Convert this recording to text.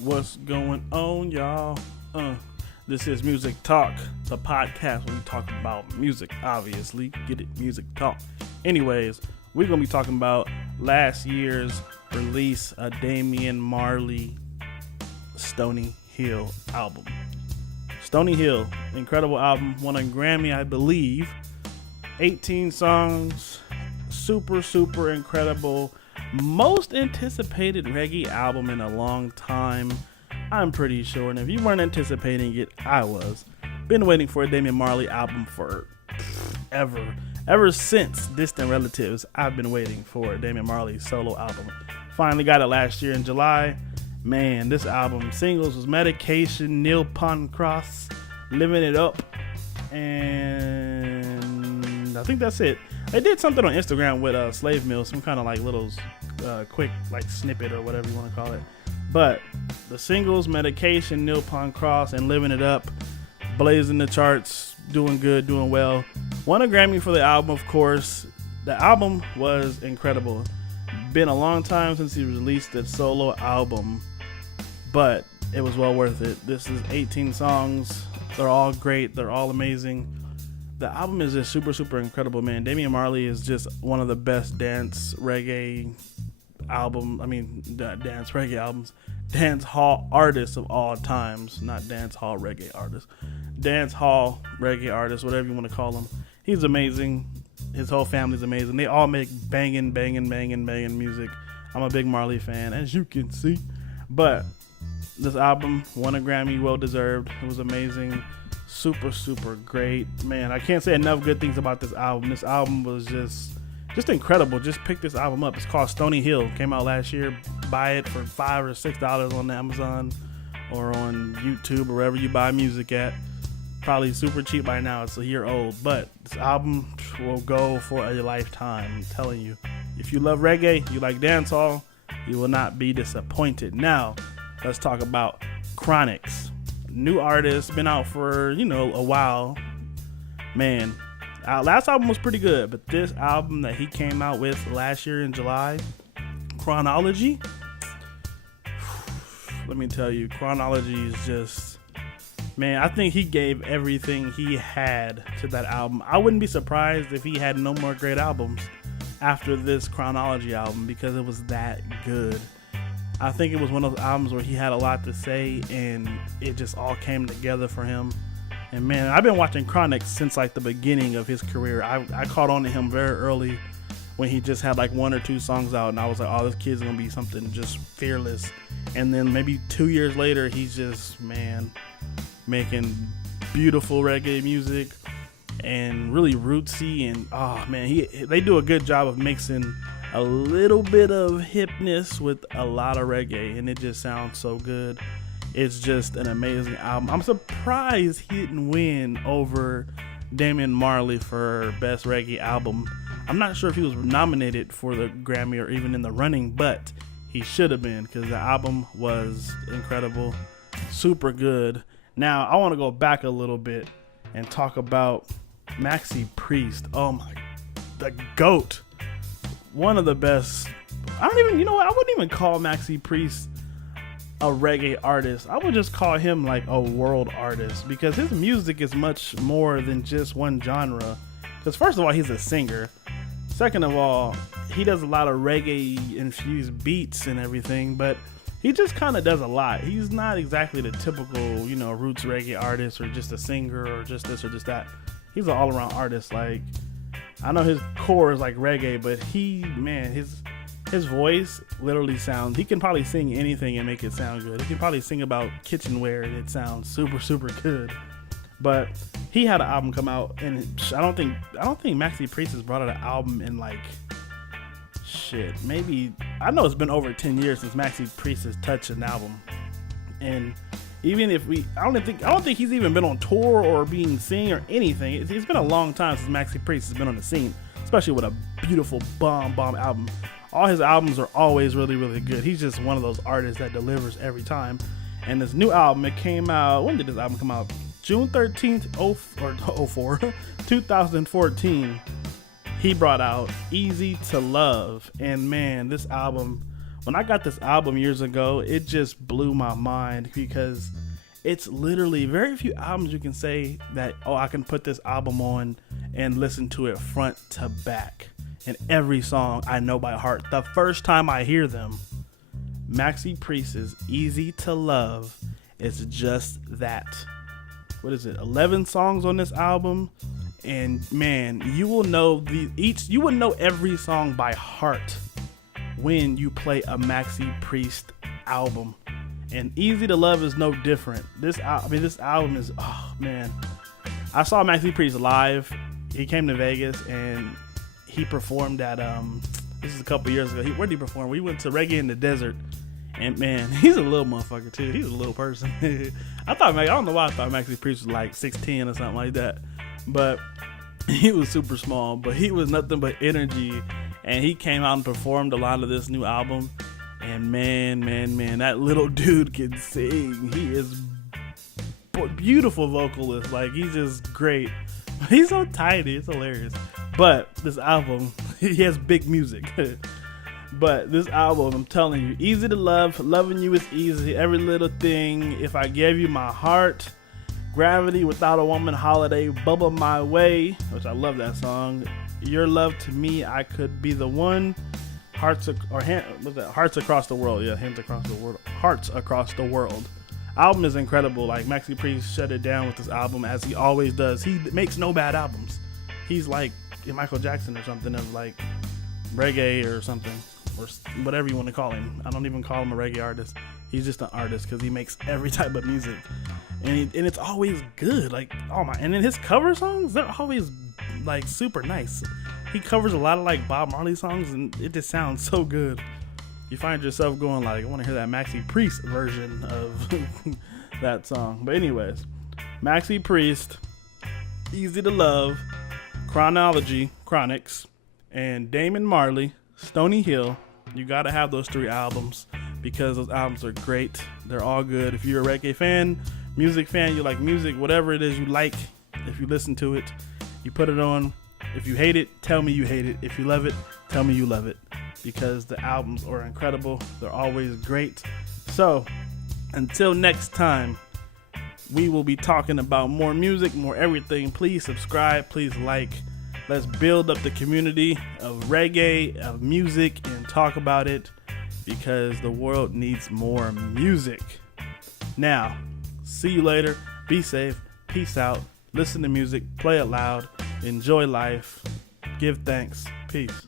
What's going on, y'all? This is Music Talk, the podcast where we talk about music, obviously. Get it, Music Talk. Anyways, we're going to be talking about last year's release, a Damian Marley Stony Hill album. Stony Hill, incredible album, won a Grammy, I believe. 18 songs, super incredible. Most anticipated reggae album in a long time, I'm pretty sure. And if you weren't anticipating it, I was. Been waiting for a Damian Marley album for ever since Distant Relatives. I've been waiting for a Damian Marley solo album. Finally got it last year in July. Man, this album singles was Medication, Kneel Upon Cross, Living It Up, and I think that's it. They did something on Instagram with Slave Mill, some kind of like little quick like snippet or whatever you want to call it. But the singles, Medication, Kneel Upon Cross, and Living It Up, blazing the charts, doing good, doing well. Won a Grammy for the album, of course. The album was incredible. Been a long time since he released a solo album, but it was well worth it. This is 18 songs. They're all great. They're all amazing. The album is just super incredible, man. Damian Marley is just one of the best dance reggae dance hall artists of all times. Not dance hall reggae artists. Dance hall reggae artists, whatever you want to call them. He's amazing. His whole family's amazing. They all make banging music. I'm a big Marley fan, as you can see. But this album won a Grammy, well deserved. It was amazing. Super great. Man, I can't say enough good things about this album. This album was just incredible. Just pick this album up. It's called Stony Hill. Came out last year. Buy it for $5 or $6 on Amazon or on YouTube or wherever you buy music at. Probably super cheap by now. It's a year old, but this album will go for a lifetime. I'm telling you. If you love reggae, you like dancehall, you will not be disappointed. Now, let's talk about Chronixx. New artist, been out for, a while. Man, our last album was pretty good, but this album that he came out with last year in July, Chronology, let me tell you, Chronology is just, man, I think he gave everything he had to that album. I wouldn't be surprised if he had no more great albums after this Chronology album because it was that good. I think it was one of those albums where he had a lot to say and it just all came together for him. And man, I've been watching Chronixx since like the beginning of his career. I caught on to him very early when he just had like one or two songs out and I was like, oh, this kid's gonna be something just fearless. And then maybe 2 years later, he's just, man, making beautiful reggae music and really rootsy. And oh man, they do a good job of mixing a little bit of hipness with a lot of reggae, and it just sounds so good. It's just an amazing album. I'm surprised he didn't win over Damian Marley for Best Reggae Album. I'm not sure if he was nominated for the Grammy or even in the running, but he should have been because the album was incredible, super good. Now, I want to go back a little bit and talk about Maxi Priest. Oh my, the GOAT. One of the best. I wouldn't even call Maxi Priest a reggae artist. I would just call him like a world artist because his music is much more than just one genre. Because first of all, he's a singer. Second of all, he does a lot of reggae infused beats and everything, but he just kind of does a lot. He's not exactly the typical, roots reggae artist or just a singer or just this or just that. He's an all-around artist. Like, I know his core is like reggae, but his voice literally sounds, he can probably sing anything and make it sound good. He can probably sing about kitchenware and it sounds super good. But he had an album come out and I don't think Maxi Priest has brought out an album in like maybe, I know it's been over 10 years since Maxi Priest has touched an album. And even if I don't think he's even been on tour or being seen or anything. It's been a long time since Maxi Priest has been on the scene, especially with a beautiful bomb album. All his albums are always really good. He's just one of those artists that delivers every time. And this new album, it came out, when did this album come out? June 13th, 2014. He brought out Easy to Love. And man, this album When I got this album years ago, it just blew my mind because it's literally very few albums you can say that, oh, I can put this album on and listen to it front to back. And every song I know by heart. The first time I hear them, Maxi Priest's Easy to Love is just that. What is it? 11 songs on this album. And man, you will know you will know every song by heart when you play a Maxi Priest album. And Easy to Love is no different. This album is, oh man. I saw Maxi Priest live. He came to Vegas and he performed at this is a couple years ago. Where did he perform? We went to Reggae in the Desert. And man, he's a little motherfucker too. He's a little person. I don't know why I thought Maxi Priest was like 6'10" or something like that. But he was super small, but he was nothing but energy. And he came out and performed a lot of this new album. And man, that little dude can sing. He is beautiful vocalist. Like, he's just great. He's so tiny. It's hilarious. But this album, he has big music. But this album, I'm telling you, Easy to Love, Loving You is Easy, Every Little Thing, If I Gave You My Heart, Gravity, Without a Woman, Holiday, Bubble My Way, which I love that song, Your Love to Me, I Could Be the One, Hearts Across the World. Yeah, Hands Across the World. Hearts Across the World. Album is incredible. Like, Maxi Priest shut it down with this album, as he always does. He makes no bad albums. He's like Michael Jackson or something, of like reggae or something, or whatever you want to call him. I don't even call him a reggae artist. He's just an artist because he makes every type of music, and it's always good. Like, oh my! And then his cover songs, they're always like super nice. He covers a lot of like Bob Marley songs, and it just sounds so good. You find yourself going like, I want to hear that Maxi Priest version of that song. But anyways, Maxi Priest, Easy to Love, Chronology, Chronixx, and Damian Marley, Stony Hill. You gotta have those 3 albums because those albums are great. They're all good. If you're a reggae fan, music fan, you like music, whatever it is you like, if you listen to it, you put it on. If you hate it, tell me you hate it. If you love it, tell me you love it, because the albums are incredible. They're always great. So until next time, we will be talking about more music, more everything. Please subscribe, please like. Let's build up the community of reggae, of music, and talk about it, because the world needs more music. Now, see you later. Be safe. Peace out. Listen to music. Play it loud. Enjoy life. Give thanks. Peace.